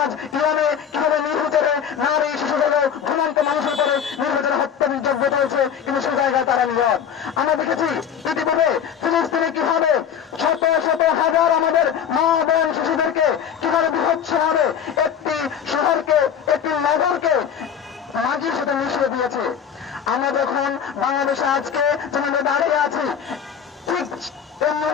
আজ ইরানে কিভাবে নির্বিচারে নারী শিশুদের ঘুমন্ত মানুষের উপরে নির্বিচারে হত্যা নির্যাতন চলছে, কিন্তু সে জায়গায় তারা নীরব। আমরা দেখেছি ইতিপূর্বে ফিলিস্তিনে কিভাবে শত শত হাজার আমাদের মা বোন শিশুদেরকে কিভাবে বিভৎসভাবে একটি শহরকে, একটি নগরকে মাটির সাথে মিশিয়ে দিয়েছে। আমরা যখন বাংলাদেশে আজকে যেভাবে দাঁড়িয়ে আছি, ঠিক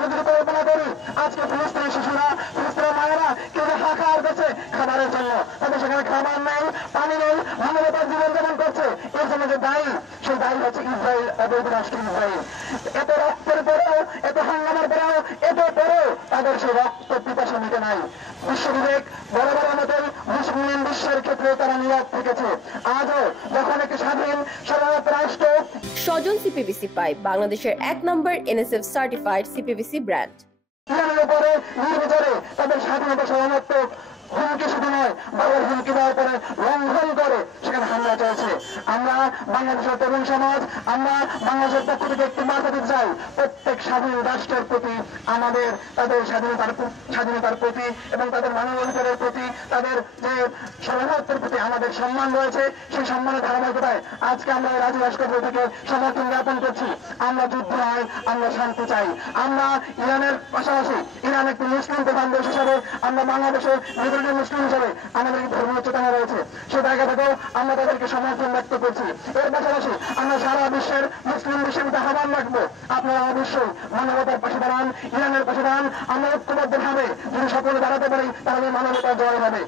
যদি কল্পনা করি আজকে ফিলিস্তিনি শিশুরা, ফিলিস্তিনের মায়েরা কেউ হাহাকার করছে খাবারের জন্য, তাদের সেখানে খাবার নেই, পানি নেই, মানবতার জীবনযাপন করছে। এর জন্য যে দায়ী, সেই দায়ী হচ্ছে ইসরায়েল, অবৈধ রাষ্ট্র ইসরায়েল। এত রক্তের পরেও, এত হাঙ্গামার পরেও, এত পরেও তাদের সেই রক্ত পিপাসা মিটে নাই। বিশ্ববিবেক বড় বড় মতোই মুসলিম বিশ্বের ক্ষেত্রে তারা নীরব থেকেছে। আজও যখন একটি স্বাধীন স্বাধীনতা রাষ্ট্র স্বজন সিপিভিসি পাইপ বাংলাদেশের 1 নম্বর এনএসএফ সার্টিফাইড সিপিভিসি ব্র্যান্ড। ইরানের উপরে নির্বিচারে তাদের স্বাধীনতা সাধারণত হুমকি শুধু নয়, বাবার হুমকি দেওয়ার পরে লঙ্ঘন করে সেখানে হামলা চলছে। আমরা বাংলাদেশের তরুণ সমাজ, আমরা বাংলাদেশের পক্ষ থেকে একটি বার্তা দিতে চাই, প্রত্যেক স্বাধীন রাষ্ট্রের প্রতি আমাদের তাদের স্বাধীনতার প্রতি এবং তাদের মানবাধিকারের প্রতি, তাদের যে সার্বভৌমত্বের প্রতি আমাদের সম্মান রয়েছে, সেই সম্মানের ধারাবাহিকতায় আজকে আমরা রাজি রাষ্ট্র থেকে সমর্থন জ্ঞাপন করছি। আমরা যুদ্ধ নয়, আমরা শান্তি চাই। আমরা ইরানের পাশাপাশি ইরান একটি মুসলিম প্রধান দেশ হিসাবে, আমরা বাংলাদেশে মুসলিম হিসাবে আমাদের ধর্মীয় চেতনা রয়েছে, সে জায়গা থেকেও আমরা তাদেরকে সমর্থন ব্যক্ত করছি। এর পাশাপাশি আমরা সারা বিশ্বের মুসলিম বিশ্বের আহ্বান রাখবো, আপনারা অবশ্যই মানবতার পাশে দাঁড়ান, ইরানের পাশে দাঁড়ান। আমরা ঐক্যবদ্ধভাবে যদি সকলে দাঁড়াতে পারি তাহলে মানবতার জয় হবে।